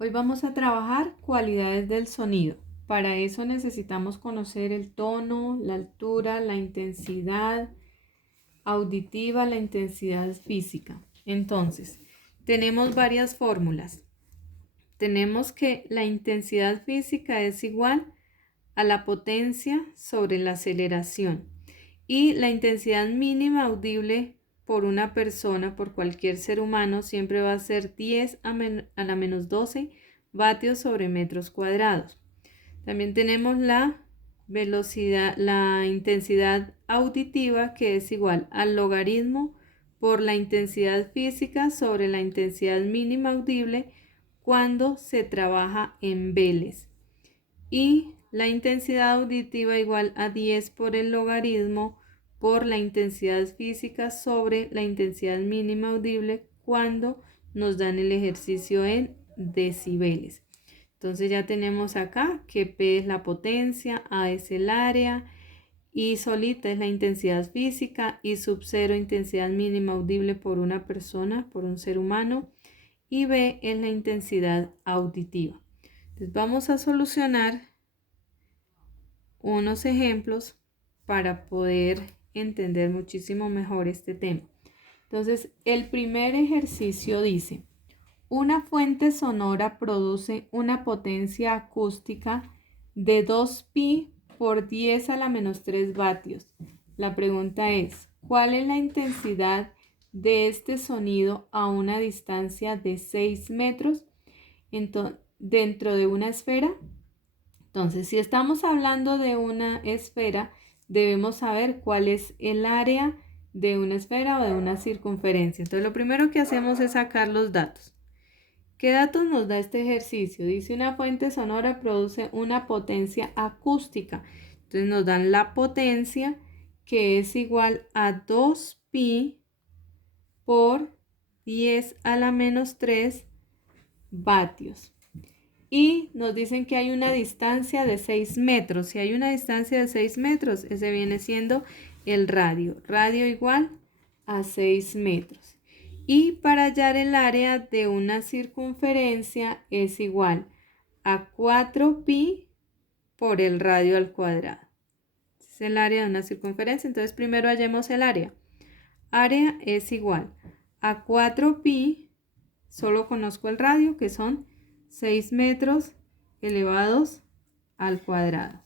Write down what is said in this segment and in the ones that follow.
Hoy vamos a trabajar cualidades del sonido. Para eso necesitamos conocer el tono, la altura, la intensidad auditiva, la intensidad física. Entonces, tenemos varias fórmulas. Tenemos que la intensidad física es igual a la potencia sobre la aceleración y la intensidad mínima audible por una persona, por cualquier ser humano, siempre va a ser 10 a la menos 12 vatios sobre metros cuadrados. También tenemos la velocidad, la intensidad auditiva, que es igual al logaritmo por la intensidad física sobre la intensidad mínima audible cuando se trabaja en veles. Y la intensidad auditiva igual a 10 por el logaritmo por la intensidad física sobre la intensidad mínima audible cuando nos dan el ejercicio en decibeles. Entonces ya tenemos acá que P es la potencia, A es el área, I solita es la intensidad física, I sub 0 intensidad mínima audible por una persona, por un ser humano, y B es la intensidad auditiva. Entonces vamos a solucionar unos ejemplos para poder entender muchísimo mejor este tema. Entonces, el primer ejercicio dice: una fuente sonora produce una potencia acústica de 2pi por 10 a la menos 3 vatios. La pregunta es, ¿cuál es la intensidad de este sonido a una distancia de 6 metros dentro de una esfera? Entonces, si estamos hablando de una esfera, debemos saber cuál es el área de una esfera o de una circunferencia. Entonces, lo primero que hacemos es sacar los datos. ¿Qué datos nos da este ejercicio? Dice una fuente sonora produce una potencia acústica. Entonces nos dan la potencia, que es igual a 2pi por 10 a la menos 3 vatios. Y nos dicen que hay una distancia de 6 metros. Si hay una distancia de 6 metros, ese viene siendo el radio. Radio igual a 6 metros. Y para hallar el área de una circunferencia es igual a 4pi por el radio al cuadrado. Es el área de una circunferencia. Entonces primero hallemos el área. Área es igual a 4pi, solo conozco el radio, que son 6 metros elevados al cuadrado.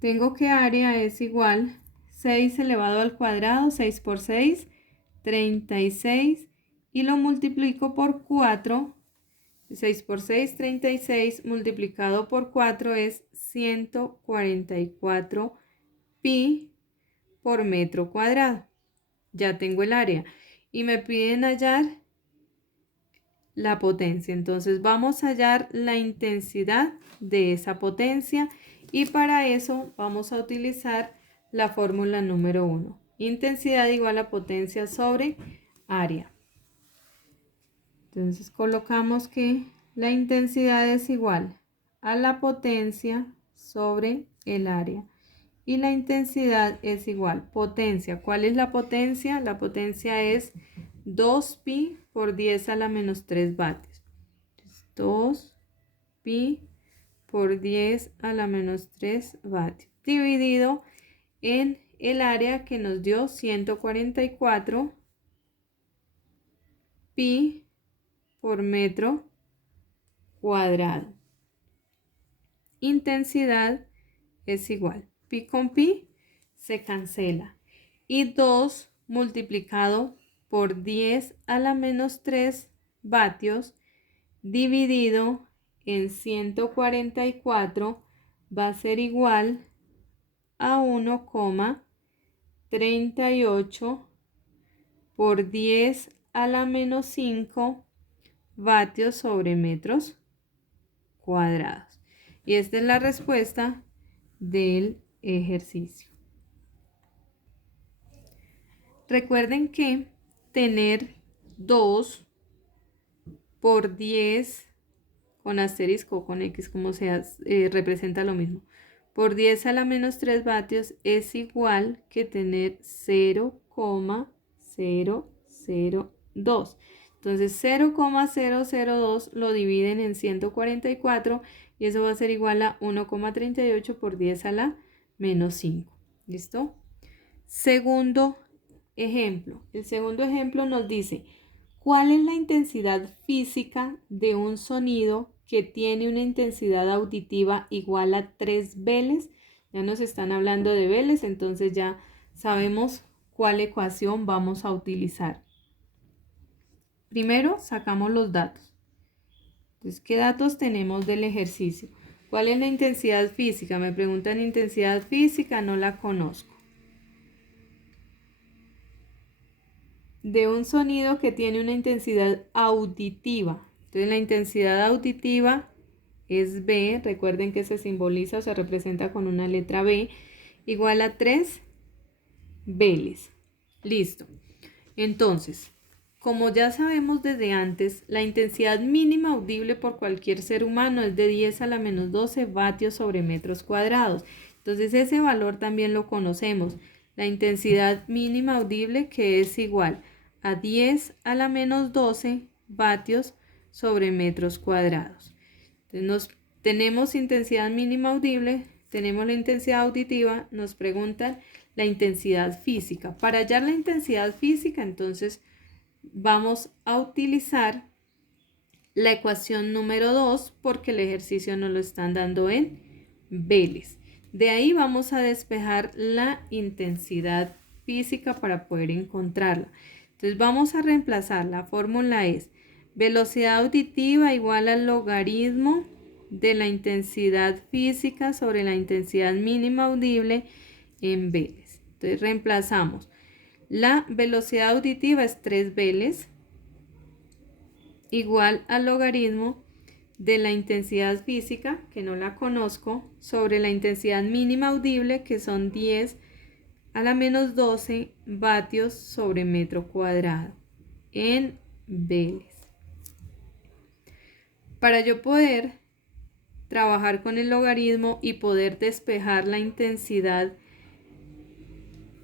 Tengo que área es igual 6 elevado al cuadrado, 6 por 6, 36, y lo multiplico por 4. 6 por 6, 36, multiplicado por 4 es 144 pi por metro cuadrado. Ya tengo el área y me piden hallar la potencia. Entonces vamos a hallar la intensidad de esa potencia y para eso vamos a utilizar la fórmula número 1. Intensidad igual a potencia sobre área. Entonces colocamos que la intensidad es igual a la potencia sobre el área. Y la intensidad es igual. Potencia. ¿Cuál es la potencia? La potencia es 2pi por 10 a la menos 3 vatios. 2pi por 10 a la menos 3 vatios. Dividido en el área que nos dio 144 pi por metro cuadrado. Intensidad es igual. Pi con pi se cancela. Y 2 multiplicado por 10 a la menos 3 vatios dividido en 144 va a ser igual a 1,38 por 10 a la menos 5 vatios sobre metros cuadrados. Y esta es la respuesta del ejercicio. Recuerden que tener 2 por 10 con asterisco o con X, como sea, representa lo mismo. Por 10 a la menos 3 vatios es igual que tener 0,002. Entonces Entonces 0,002 lo dividen en 144 y eso va a ser igual a 1,38 por 10 a la menos 5. ¿Listo? Segundo ejemplo. El segundo ejemplo nos dice, ¿cuál es la intensidad física de un sonido que tiene una intensidad auditiva igual a 3 veles? Ya nos están hablando de veles, entonces ya sabemos cuál ecuación vamos a utilizar. Primero sacamos los datos. Entonces, ¿qué datos tenemos del ejercicio? ¿Cuál es la intensidad física? Me preguntan intensidad física, no la conozco. De un sonido que tiene una intensidad auditiva. Entonces, la intensidad auditiva es B, recuerden que se simboliza o se representa con una letra B, igual a 3 veles. Listo. Entonces, como ya sabemos desde antes, la intensidad mínima audible por cualquier ser humano es de 10 a la menos 12 vatios sobre metros cuadrados. Entonces, ese valor también lo conocemos. La intensidad mínima audible, que es igual a 10 a la menos 12 vatios sobre metros cuadrados. Entonces, tenemos intensidad mínima audible, tenemos la intensidad auditiva, nos preguntan la intensidad física. Para hallar la intensidad física, entonces vamos a utilizar la ecuación número 2 porque el ejercicio nos lo están dando en veles. De ahí vamos a despejar la intensidad física para poder encontrarla. Entonces vamos a reemplazar, la fórmula es velocidad auditiva igual al logaritmo de la intensidad física sobre la intensidad mínima audible en veles. Entonces reemplazamos. La velocidad auditiva es 3 veles igual al logaritmo de la intensidad física, que no la conozco, sobre la intensidad mínima audible, que son 10 a la menos 12 vatios sobre metro cuadrado en veles. Para yo poder trabajar con el logaritmo y poder despejar la intensidad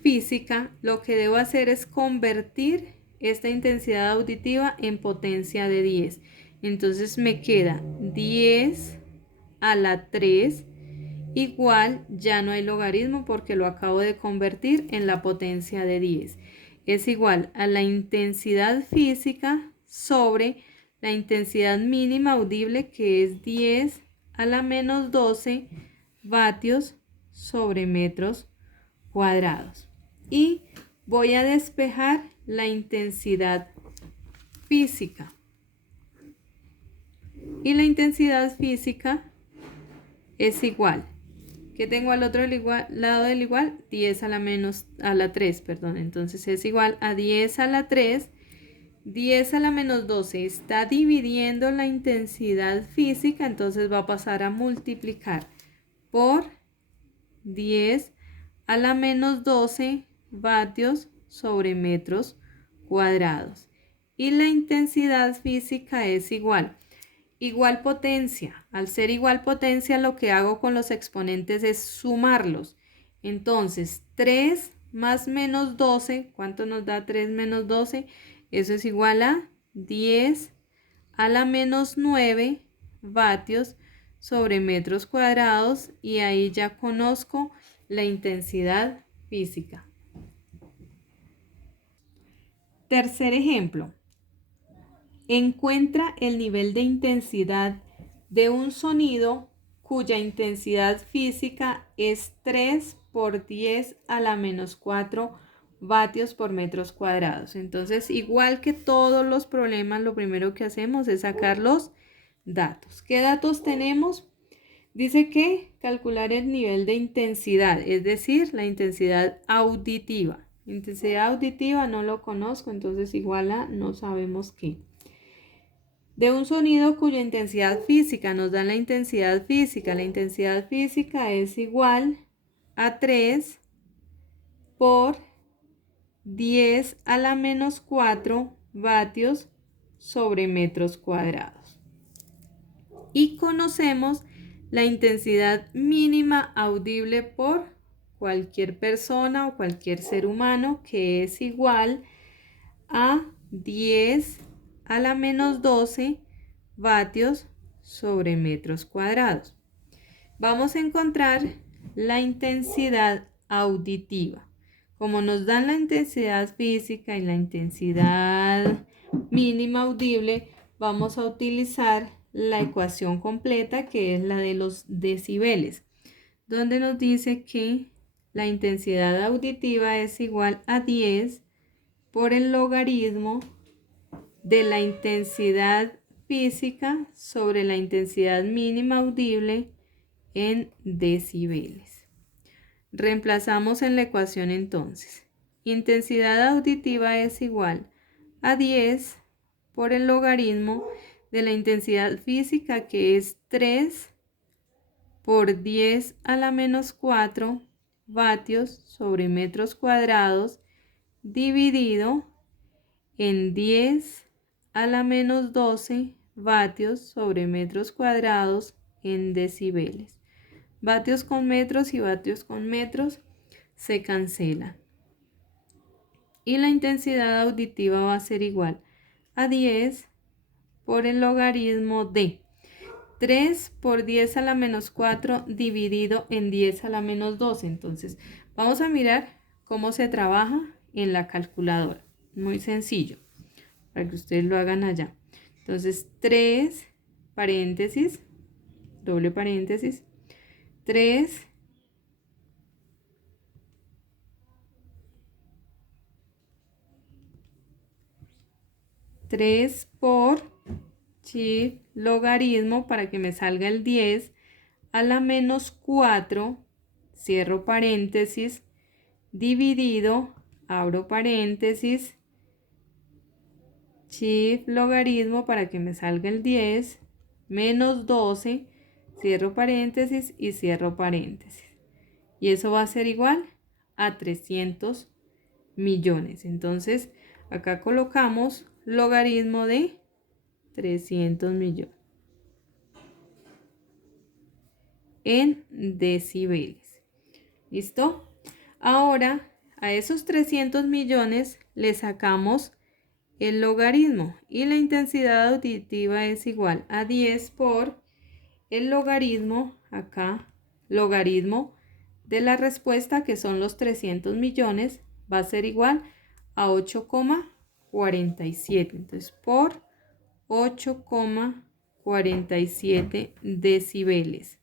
física, lo que debo hacer es convertir esta intensidad auditiva en potencia de 10. Entonces me queda 10 a la 3 igual, ya no hay logaritmo porque lo acabo de convertir en la potencia de 10. Es igual a la intensidad física sobre la intensidad mínima audible, que es 10 a la menos 12 vatios sobre metros cuadrados. Y voy a despejar la intensidad física. Y la intensidad física es igual. ¿Qué tengo al otro lado del igual? 10 a la 3, perdón. Entonces es igual a 10 a la 3. 10 a la menos 12 está dividiendo la intensidad física, entonces va a pasar a multiplicar por 10 a la menos 12 vatios sobre metros cuadrados. Y la intensidad física es igual potencia. Al ser igual potencia, lo que hago con los exponentes es sumarlos. Entonces, 3 más menos 12, ¿cuánto nos da 3 menos 12? Eso es igual a 10 a la menos 9 vatios sobre metros cuadrados, y ahí ya conozco la intensidad física. Tercer ejemplo. Encuentra el nivel de intensidad de un sonido cuya intensidad física es 3 por 10 a la menos 4 vatios por metros cuadrados. Entonces, igual que todos los problemas, lo primero que hacemos es sacar los datos. ¿Qué datos tenemos? Dice que calcular el nivel de intensidad, es decir, la intensidad auditiva. Intensidad auditiva no lo conozco, entonces igual a no sabemos qué. De un sonido cuya intensidad física nos da la intensidad física. La intensidad física es igual a 3 por 10 a la menos 4 vatios sobre metros cuadrados. Y conocemos la intensidad mínima audible por cualquier persona o cualquier ser humano, que es igual a 10 a la menos 12 vatios sobre metros cuadrados. Vamos a encontrar la intensidad auditiva. Como nos dan la intensidad física y la intensidad mínima audible, vamos a utilizar la ecuación completa, que es la de los decibeles, donde nos dice que la intensidad auditiva es igual a 10 por el logaritmo de la intensidad física sobre la intensidad mínima audible en decibeles. Reemplazamos en la ecuación entonces. Intensidad auditiva es igual a 10 por el logaritmo de la intensidad física, que es 3 por 10 a la menos 4 vatios sobre metros cuadrados, dividido en 10 a la menos 12 vatios sobre metros cuadrados en decibeles. Vatios con metros y vatios con metros se cancelan. Y la intensidad auditiva va a ser igual a 10 por el logaritmo de 3 por 10 a la menos 4 dividido en 10 a la menos 12. Entonces, vamos a mirar cómo se trabaja en la calculadora. Muy sencillo, para que ustedes lo hagan allá. Entonces, 3 paréntesis, doble paréntesis, 3 por logaritmo, para que me salga el 10 a la menos 4, cierro paréntesis, dividido, abro paréntesis, logaritmo, para que me salga el 10 menos 12, cierro paréntesis y cierro paréntesis. Y eso va a ser igual a 300 millones. Entonces, acá colocamos logaritmo de 300 millones en decibeles. ¿Listo? Ahora, a esos 300 millones le sacamos el logaritmo y la intensidad auditiva es igual a 10 por el logaritmo, acá, logaritmo de la respuesta, que son los 300 millones, va a ser igual a 8,47. Entonces, por 8,47 decibeles.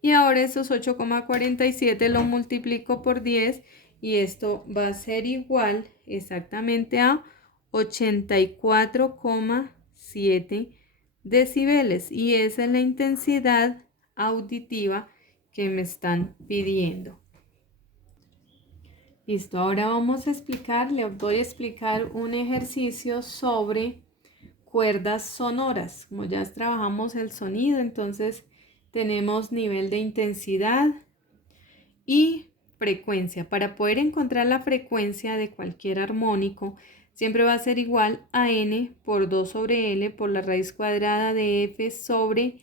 Y ahora esos 8,47 lo multiplico por 10 y esto va a ser igual exactamente a 84,7 decibeles. Y esa es la intensidad auditiva que me están pidiendo. Listo, ahora vamos a explicar, les voy a explicar un ejercicio sobre cuerdas sonoras. Como ya trabajamos el sonido, entonces tenemos nivel de intensidad y frecuencia. Para poder encontrar la frecuencia de cualquier armónico, siempre va a ser igual a n por 2 sobre L por la raíz cuadrada de F sobre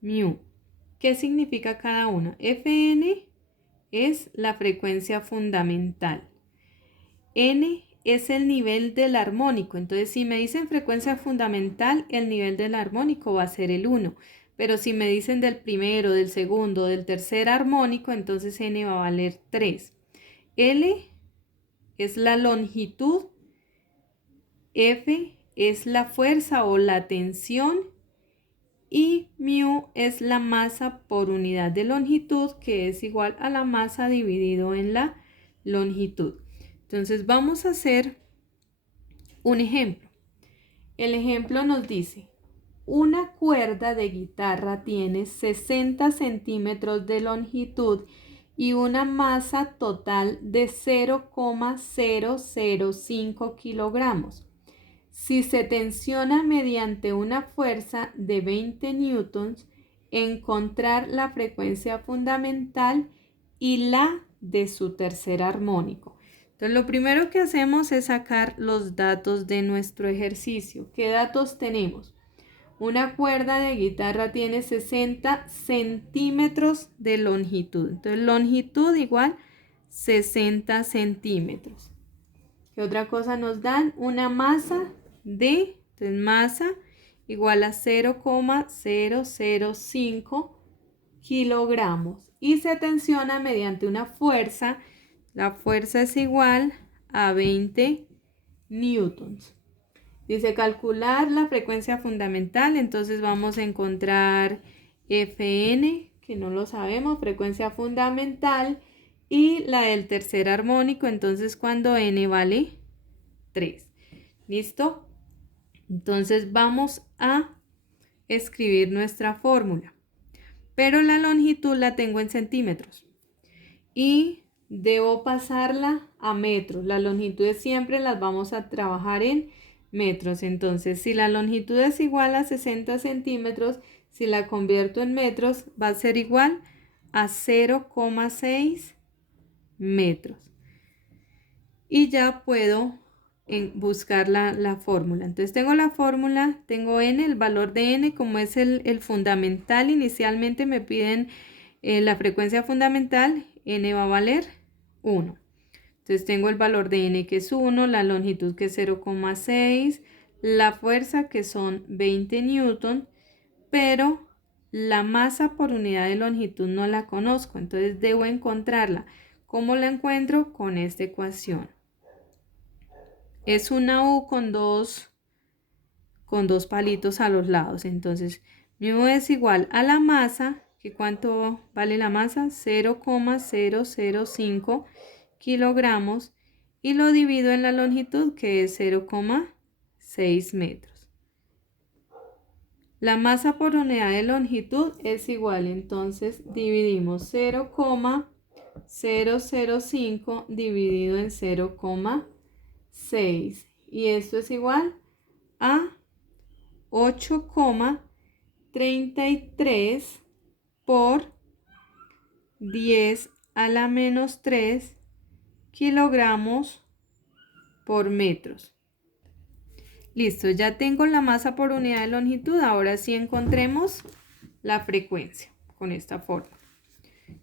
mu. ¿Qué significa cada una? Fn es la frecuencia fundamental. N es el nivel del armónico. Entonces, si me dicen frecuencia fundamental, el nivel del armónico va a ser el 1. Pero si me dicen del primero, del segundo, del tercer armónico, entonces N va a valer 3. L es la longitud, F es la fuerza o la tensión y mu es la masa por unidad de longitud, que es igual a la masa dividido en la longitud. Entonces vamos a hacer un ejemplo. El ejemplo nos dice: una cuerda de guitarra tiene 60 centímetros de longitud y una masa total de 0,005 kilogramos. Si se tensiona mediante una fuerza de 20 newtons, encontrar la frecuencia fundamental y la de su tercer armónico. Entonces, lo primero que hacemos es sacar los datos de nuestro ejercicio. ¿Qué datos tenemos? Una cuerda de guitarra tiene 60 centímetros de longitud. Entonces, longitud igual 60 centímetros. ¿Qué otra cosa nos dan? Una masa D, entonces masa igual a 0,005 kilogramos y se tensiona mediante una fuerza. La fuerza es igual a 20 newtons. Dice calcular la frecuencia fundamental, entonces vamos a encontrar Fn, que no lo sabemos, frecuencia fundamental, y la del tercer armónico, entonces cuando n vale 3. ¿Listo? Entonces vamos a escribir nuestra fórmula, pero la longitud la tengo en centímetros y debo pasarla a metros. Las longitudes siempre las vamos a trabajar en metros. Entonces, si la longitud es igual a 60 centímetros, si la convierto en metros, va a ser igual a 0,6 metros. Y ya puedo buscar la fórmula. Entonces, tengo la fórmula, tengo n, el valor de n, como es el fundamental. Inicialmente me piden la frecuencia fundamental, n va a valer 1. Entonces tengo el valor de n que es 1, la longitud que es 0,6, la fuerza que son 20 newton, pero la masa por unidad de longitud no la conozco, entonces debo encontrarla. ¿Cómo la encuentro? Con esta ecuación. Es una U con dos palitos a los lados, entonces mi U es igual a la masa, que ¿cuánto vale la masa? 0,005 kilogramos, y lo divido en la longitud, que es 0,6 metros. La masa por unidad de longitud es igual, entonces dividimos 0,005 dividido en 0,6 y esto es igual a 8,33 por 10 a la menos 3 kilogramos por metros. Listo, ya tengo la masa por unidad de longitud. Ahora sí encontremos la frecuencia con esta forma.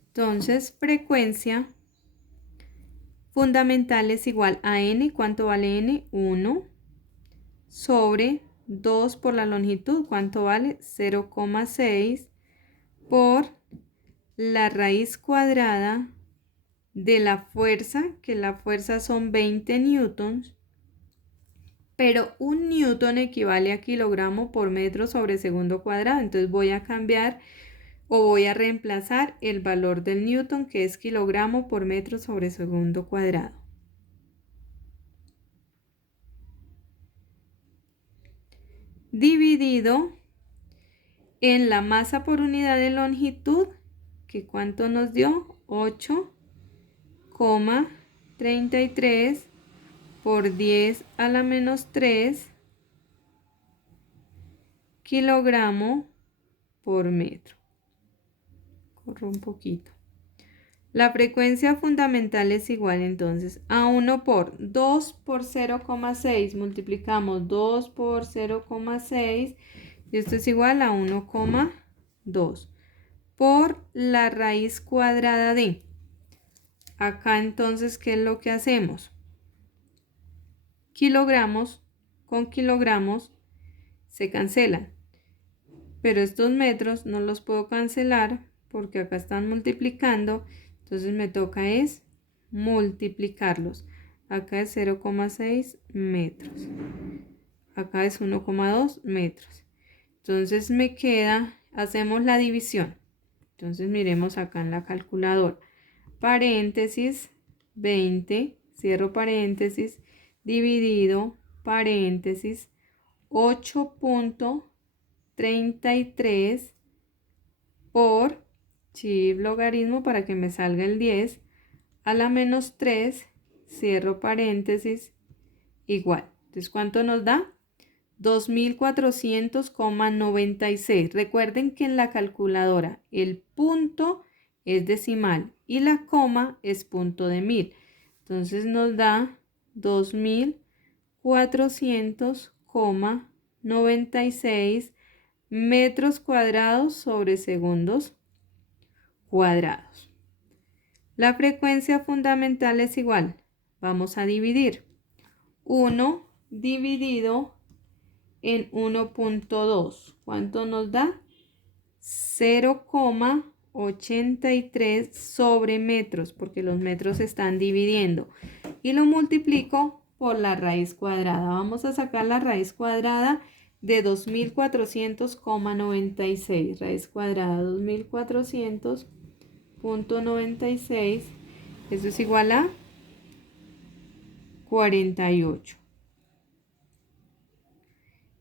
Entonces, frecuencia fundamental es igual a n. ¿Cuánto vale n? 1 sobre 2 por la longitud. ¿Cuánto vale? 0,6 por la raíz cuadrada de la fuerza, que la fuerza son 20 newtons, pero un newton equivale a kilogramo por metro sobre segundo cuadrado. Entonces voy a cambiar o voy a reemplazar el valor del newton, que es kilogramo por metro sobre segundo cuadrado. Dividido en la masa por unidad de longitud, que ¿cuánto nos dio? 8,33 por 10 a la menos 3 kilogramo por metro. Corro un poquito. La frecuencia fundamental es igual entonces a 1 por 2 por 0,6. Multiplicamos 2 por 0,6 y esto es igual a 1,2 por la raíz cuadrada de. Acá entonces, ¿qué es lo que hacemos? Kilogramos con kilogramos se cancelan, pero estos metros no los puedo cancelar porque acá están multiplicando, entonces me toca es multiplicarlos. Acá es 0,6 metros, acá es 1,2 metros, entonces me queda, hacemos la división. Entonces miremos acá en la calculadora, paréntesis 20, cierro paréntesis, dividido, paréntesis, 8,33 por, sí, logaritmo para que me salga el 10, a la menos 3, cierro paréntesis, igual. Entonces, ¿cuánto nos da? 2400,96. Recuerden que en la calculadora el punto es decimal y la coma es punto de 1000. Entonces nos da 2400,96 metros cuadrados sobre segundos cuadrados. La frecuencia fundamental es igual. Vamos a dividir. 1 dividido en 1.2. ¿Cuánto nos da? 0,83 sobre metros, porque los metros se están dividiendo. Y lo multiplico por la raíz cuadrada. Vamos a sacar la raíz cuadrada de 2400,96. Raíz cuadrada 2400,96. Eso es igual a 48.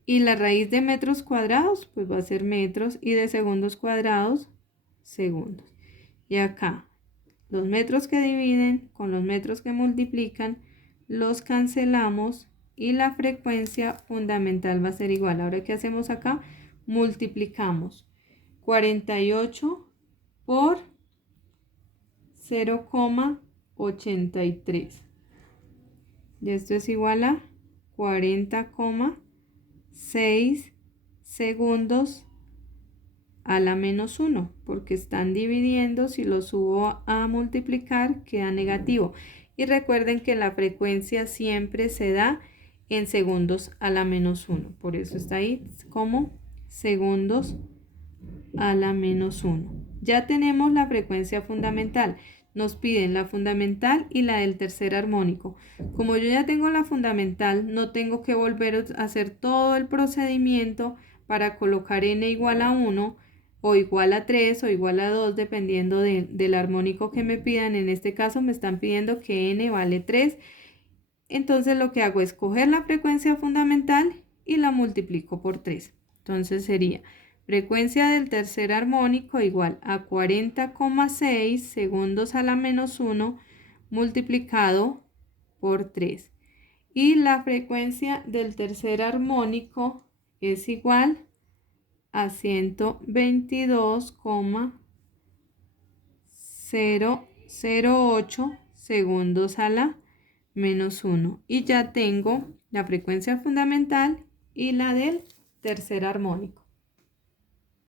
Y la raíz de metros cuadrados, pues va a ser metros, y de segundos cuadrados, segundos. Y acá, los metros que dividen con los metros que multiplican, los cancelamos y la frecuencia fundamental va a ser igual. Ahora, ¿qué hacemos acá? Multiplicamos 48 por 0,83. Y esto es igual a 40,6 segundos a la menos 1, porque están dividiendo. Si lo subo a multiplicar queda negativo. Y recuerden que la frecuencia siempre se da en segundos a la menos 1, por eso está ahí como segundos a la menos 1. Ya tenemos la frecuencia fundamental. Nos piden la fundamental y la del tercer armónico. Como yo ya tengo la fundamental, no tengo que volver a hacer todo el procedimiento para colocar n igual a 1 o igual a 3 o igual a 2, dependiendo del armónico que me pidan. En este caso me están pidiendo que n vale 3. Entonces lo que hago es coger la frecuencia fundamental y la multiplico por 3. Entonces sería frecuencia del tercer armónico igual a 40,6 segundos a la menos 1 multiplicado por 3. Y la frecuencia del tercer armónico es igual a 122,008 segundos a la menos 1. Y ya tengo la frecuencia fundamental y la del tercer armónico.